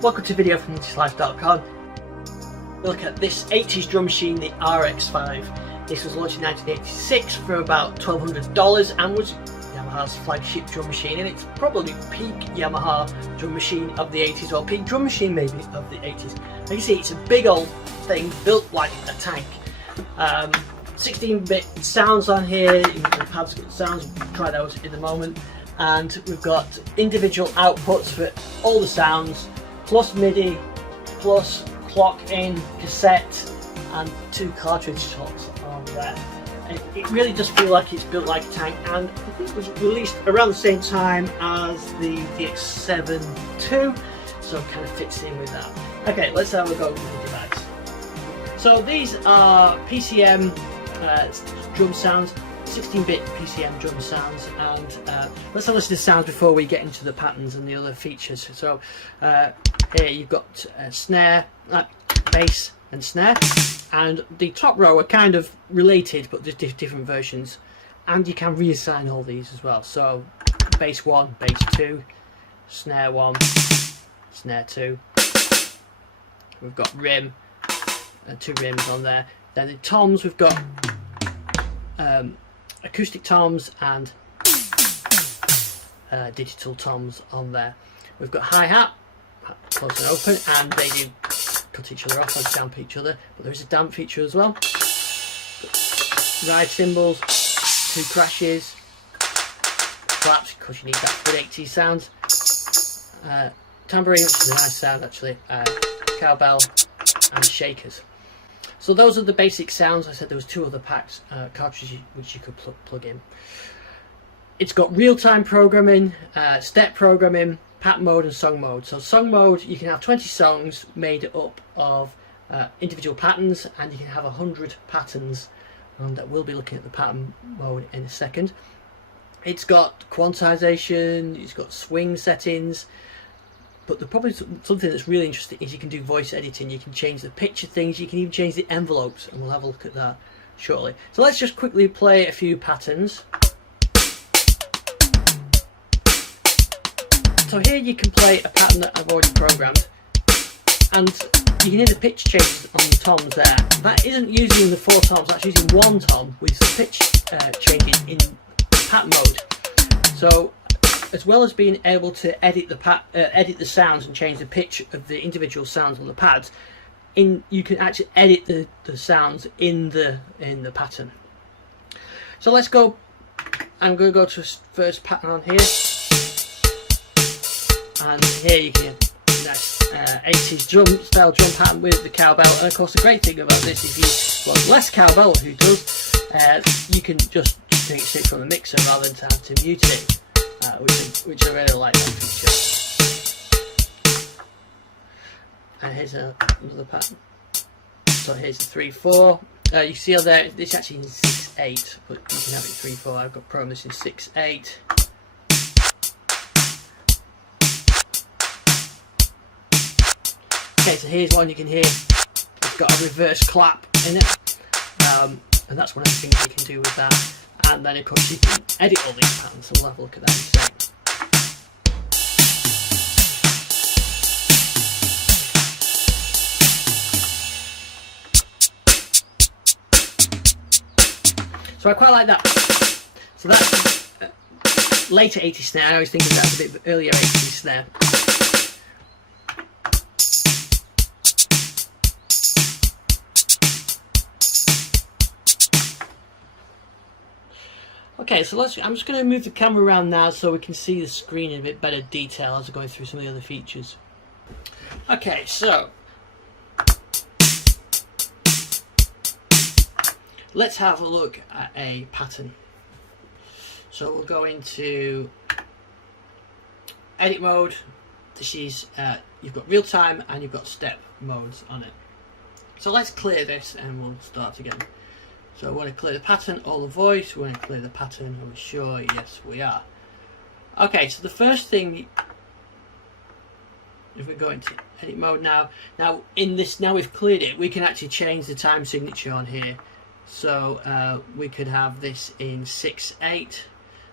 Welcome to a video from untitled.com. Look at this 80s drum machine, the RX5. This was launched in 1986 for about $1,200 and was Yamaha's flagship drum machine, and it's probably peak Yamaha drum machine of the 80s, or peak drum machine maybe of the 80s. Like you see, it's a big old thing built like a tank. 16-bit sounds on here. The pad's got sounds, we'll try those in a moment. And we've got individual outputs for all the sounds, plus MIDI, plus clock in, cassette, and 2 cartridge slots on there. And it really does feel like it's built like a tank, and I think it was released around the same time as the DX7 II, so it kind of fits in with that. Okay, let's have a go with the device. So these are PCM drum sounds, 16-bit PCM drum sounds, and let's have a listen to sounds before we get into the patterns and the other features. So here you've got snare, bass and snare, and the top row are kind of related but there's different versions, and you can reassign all these as well. So bass 1, bass 2, snare 1, snare 2, we've got rim, 2 rims on there. Then the toms, we've got acoustic toms and digital toms on there. We've got hi-hat, close and open, and they do cut each other off and damp each other, but there is a damp feature as well. Ride cymbals, 2 crashes, claps, because you need that for 80s sounds, tambourine, which is a nice sound actually, cowbell, and shakers. So those are the basic sounds. I said there was 2 other packs, cartridges which you could plug in. It's got real-time programming, step programming, Patten mode and song mode. So song mode, you can have 20 songs made up of individual patterns, and you can have 100 patterns, and that we'll be looking at the pattern mode in a second. It's got quantization, it's got swing settings, but probably something that's really interesting is you can do voice editing. You can change the pitch of things, you can even change the envelopes, and we'll have a look at that shortly. So let's just quickly play a few patterns. So here you can play a pattern that I've already programmed, and you can hear the pitch changes on the toms there. That isn't using the 4 toms, that's using 1 tom with some pitch changes in pattern mode. So as well as being able to edit the sounds and change the pitch of the individual sounds on the pads, you can actually edit the sounds in the pattern. So let's go. I'm going to go to the first pattern on here, and here you can nice 80s style drum pattern with the cowbell. And of course, the great thing about this, if you want less cowbell, who does, you can just take it straight from the mixer rather than have to mute it. Which I really like that feature. And here's another pattern. So here's the 3/4. You see how there, it's actually in 6/8, but you can have it 3/4. I've got programmed this in 6/8. Okay, so here's one you can hear. It's got a reverse clap in it, and that's one of the things you can do with that. And then of course you can edit all these patterns, so we'll have a look at that in a second. So I quite like that. So that's later 80s snare. I was thinking that's a bit earlier 80s snare. Okay, so I'm just going to move the camera around now so we can see the screen in a bit better detail as we're going through some of the other features. Okay, so let's have a look at a pattern. So we'll go into edit mode. This is you've got real time and you've got step modes on it. So let's clear this and we'll start again. So we want to clear the pattern or the voice. We want to clear the pattern. Are we sure? Yes, we are. Okay, so the first thing, if we go into edit mode now we've cleared it, we can actually change the time signature on here. So we could have this in 6/8.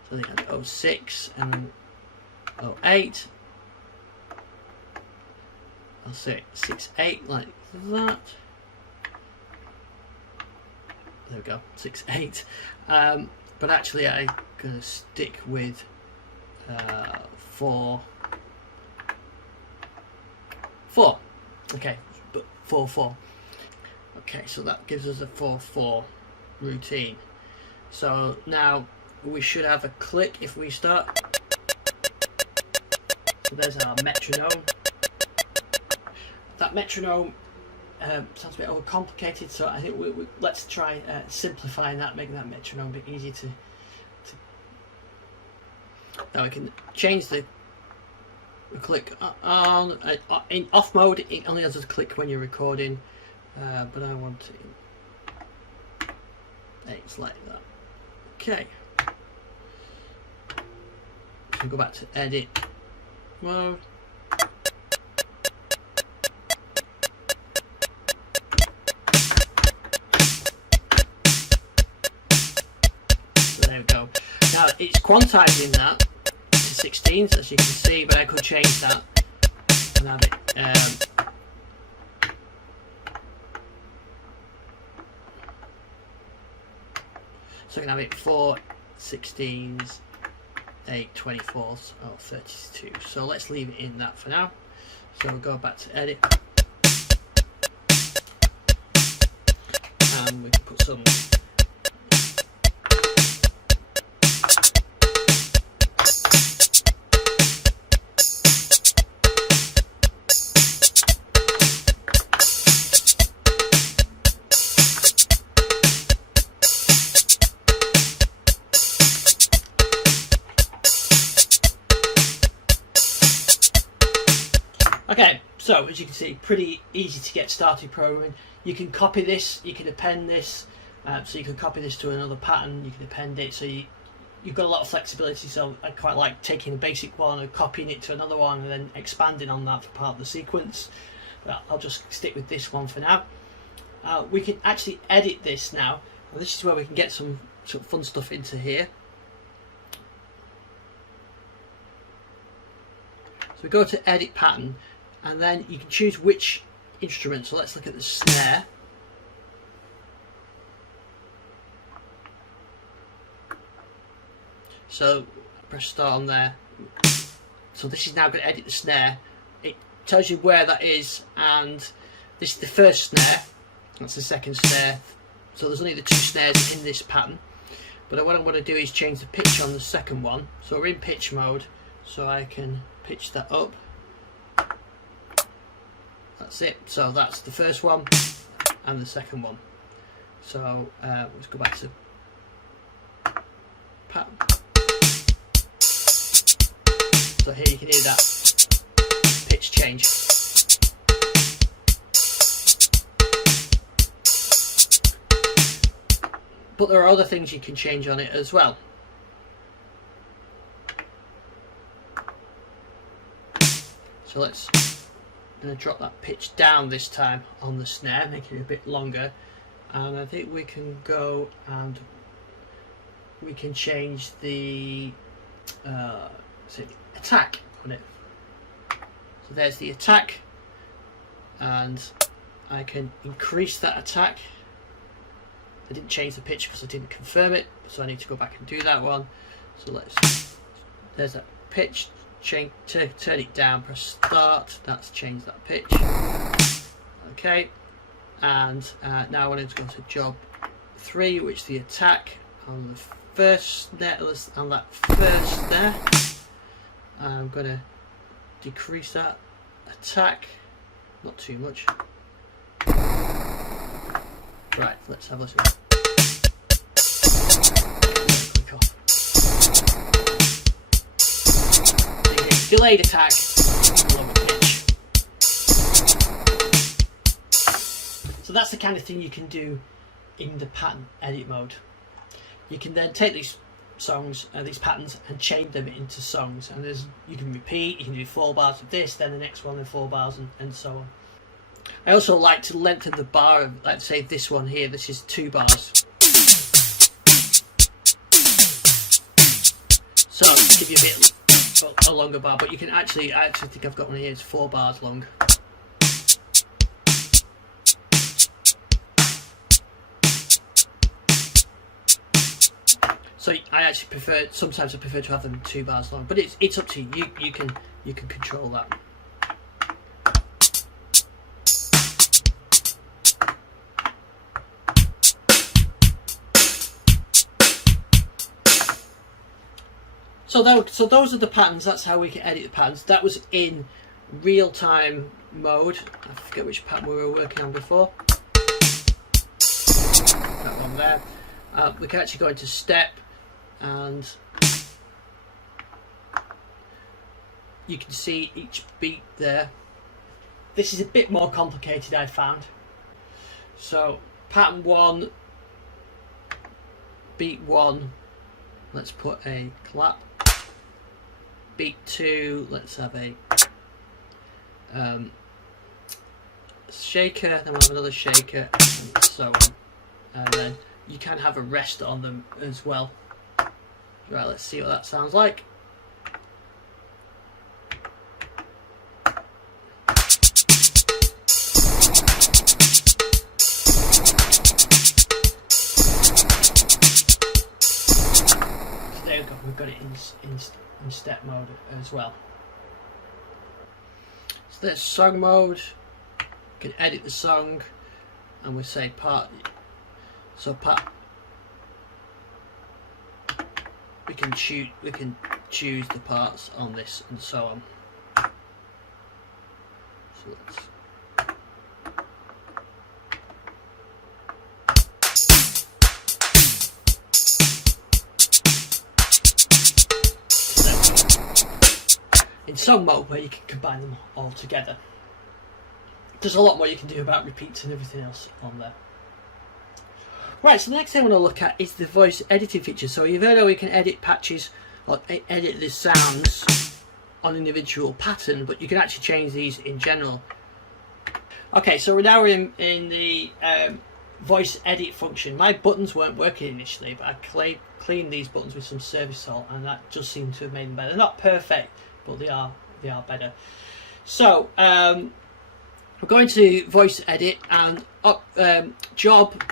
So I think that's 06 and 08. I'll say 6/8 like that. There we go, 6/8. But actually I'm going to stick with 4/4. Okay, but 4/4. Okay, so that gives us a 4/4 routine. So now we should have a click if we start. So there's our metronome. That metronome sounds a bit overcomplicated, so I think let's try simplifying that, making that metronome a bit easy to. Now we can change the click on in off mode. It only has a click when you're recording, but I want it in 8s like that. Okay. So go back to edit mode. There we go. Now it's quantizing that to 16s, as you can see, but I could change that and have it. So I can have it 4 16s, 8 24s, or 32. So let's leave it in that for now. So we'll go back to edit, and we can put some. Okay, so as you can see, pretty easy to get started programming. You can copy this, you can append this, so you can copy this to another pattern, you can append it, so you've got a lot of flexibility. So I quite like taking a basic one and copying it to another one and then expanding on that for part of the sequence. But I'll just stick with this one for now. We can actually edit this now, and this is where we can get some fun stuff into here. So we go to edit pattern, and then you can choose which instrument. So let's look at the snare. So press start on there. So this is now going to edit the snare. It tells you where that is, and this is the first snare, that's the second snare. So there's only the 2 snares in this pattern. But what I'm going to do is change the pitch on the second one. So we're in pitch mode, so I can pitch that up. That's it. So that's the first one and the second one. So let's go back to pattern. So here you can hear that pitch change. But there are other things you can change on it as well. So I'm going to drop that pitch down this time on the snare, make it a bit longer, and I think we can go and we can change the attack on it. So there's the attack, and I can increase that attack. I didn't change the pitch because I didn't confirm it, so I need to go back and do that one. So there's that pitch. Turn it down, press start, that's changed that pitch. Okay, and now I want to go to job 3, which is the attack on the first snare, on that first snare. I'm going to decrease that attack, not too much. Right, let's have a listen. Click off. Delayed attack, lower pitch. So that's the kind of thing you can do in the pattern edit mode. You can then take these songs, these patterns, and chain them into songs. And you can repeat. You can do 4 bars of this, then the next one, and 4 bars, and so on. I also like to lengthen the bar. Let's say this one here. This is 2 bars. So give you a bit. A longer bar, but you can I actually think I've got one here, it's 4 bars long. So I actually prefer, sometimes I prefer to have them 2 bars long, but it's up to you. You can control that. So those are the patterns. That's how we can edit the patterns. That was in real-time mode. I forget which pattern we were working on before. That one there. We can actually go into step, and you can see each beat there. This is a bit more complicated, I found. So pattern 1, beat 1, let's put a clap. Beat 2, let's have a shaker, then we'll have another shaker, and so on. And then you can have a rest on them as well. Right, let's see what that sounds like. So there we go, we've got it in step mode as well. So there's song mode. You can edit the song, and we say part. So we can choose the parts on this and so on. So let's in song mode, where you can combine them all together. There's a lot more you can do about repeats and everything else on there. Right, so the next thing I want to look at is the voice editing feature. So you've heard how we can edit patches or edit the sounds on individual pattern, but you can actually change these in general. Okay, so we're now in the voice edit function. My buttons weren't working initially, but I cleaned these buttons with some service salt, and that just seemed to have made them better. They're not perfect, but they are better. So we're going to voice edit, and job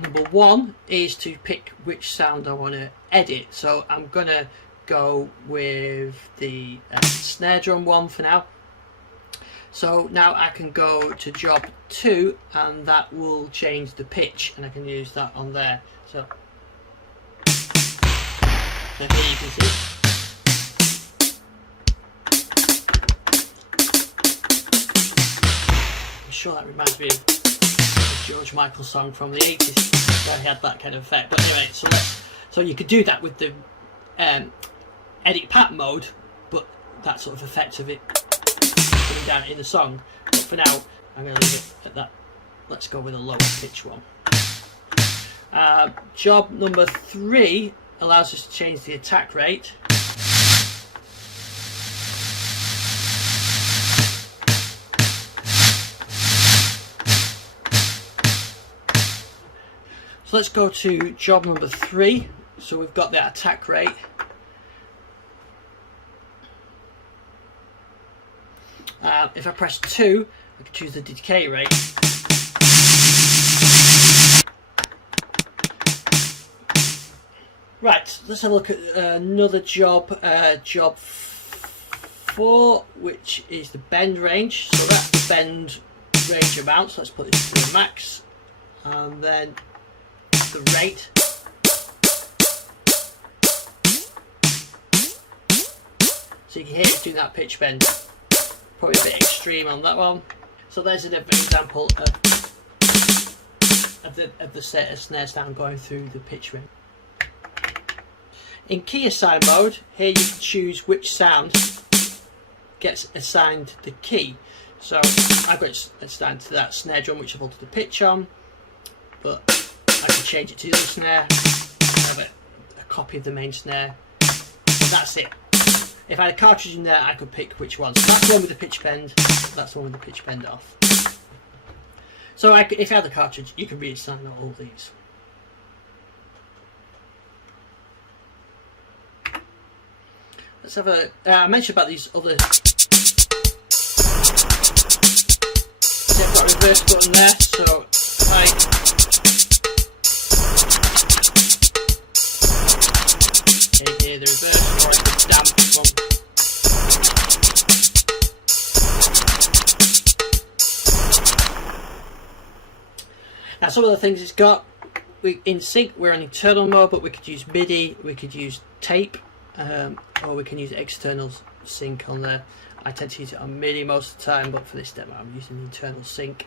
number 1 is to pick which sound I want to edit. So I'm gonna go with the snare drum one for now. So now I can go to job 2, and that will change the pitch, and I can use that on there. So here you can see. I'm sure that reminds me of George Michael song from the 80s where he had that kind of effect. But anyway, so you could do that with the edit pattern mode, but that sort of effect of it coming down in the song. But for now, I'm going to leave it at that. Let's go with a lower pitch one. Job number 3 allows us to change the attack rate. So let's go to job number 3. So we've got that attack rate. If I press 2, I can choose the decay rate. Right, let's have a look at another job, job 4, which is the bend range. So that's the bend range amount. So let's put this to the max, and then the rate. So you can hear it doing that pitch bend. Probably a bit extreme on that one. So there's an example of the snare sound going through the pitch range. In key assign mode, here you can choose which sound gets assigned the key. So I've got it assigned to that snare drum which I've altered the pitch on, but I can change it to the other snare. I have a copy of the main snare, and that's it. If I had a cartridge in there, I could pick which one. So that's the one with the pitch bend, that's the one with the pitch bend off. So if I had the cartridge, you can reassign all these. Let's have a, I mentioned about these other, I've got a reverse button there, so if I Now some of the things it's got, in sync we're on internal mode, but we could use MIDI, we could use tape, or we can use external sync on there. I tend to use it on MIDI most of the time, but for this demo I'm using the internal sync.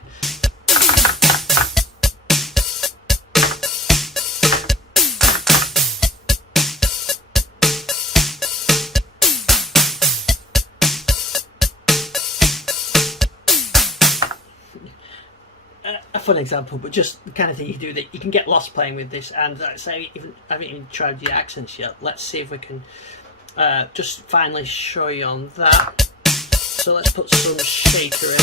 A fun example, but just the kind of thing you do that you can get lost playing with this. And say, I haven't even tried the accents yet. Let's see if we can just finally show you on that. So let's put some shaker in.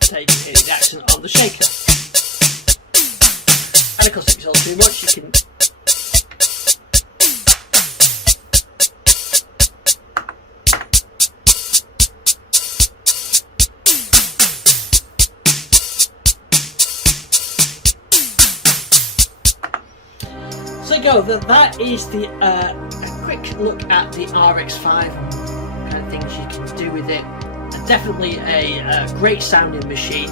Take the accent on the shaker. And of course, if it's all too much, you can. So there you go. That is the a quick look at the RX5 and kind of things you can do with it. Definitely a great sounding machine.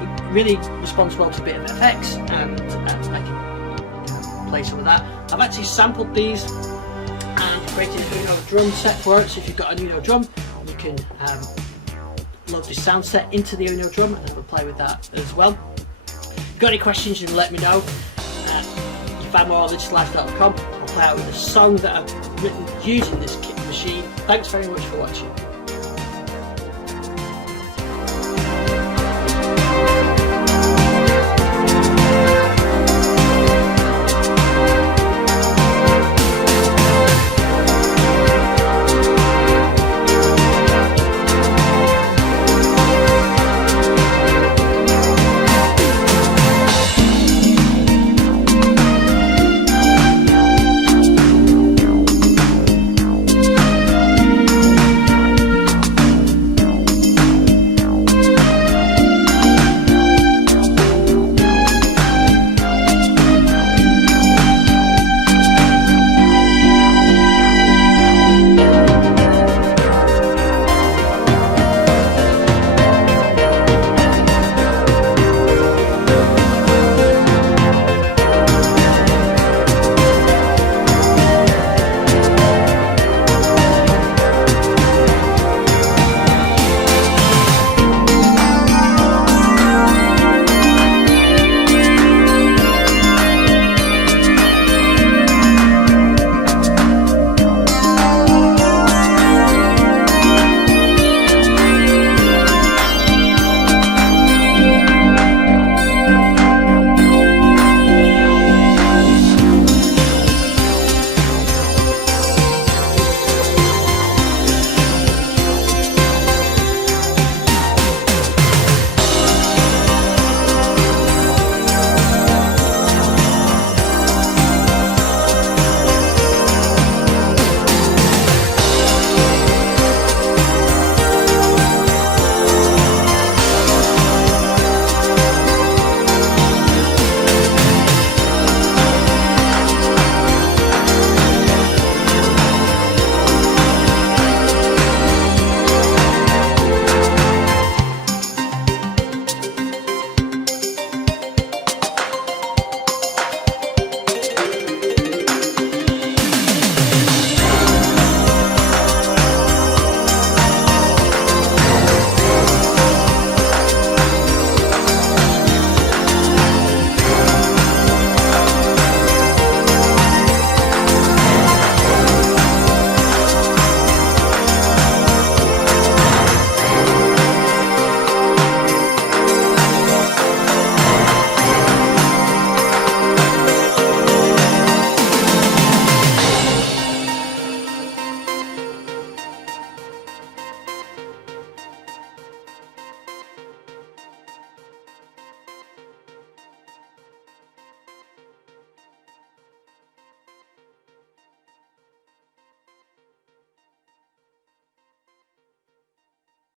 It really responds well to a bit of FX, and I can play some of that. I've actually sampled these and created an Uno drum set for it. So if you've got an Uno drum, you can load this sound set into the Uno drum and have a play with that as well. If you've got any questions, you can let me know. You find more on digitallifestyle.com. I'll play out with a song that I've written using this kit machine. Thanks very much for watching.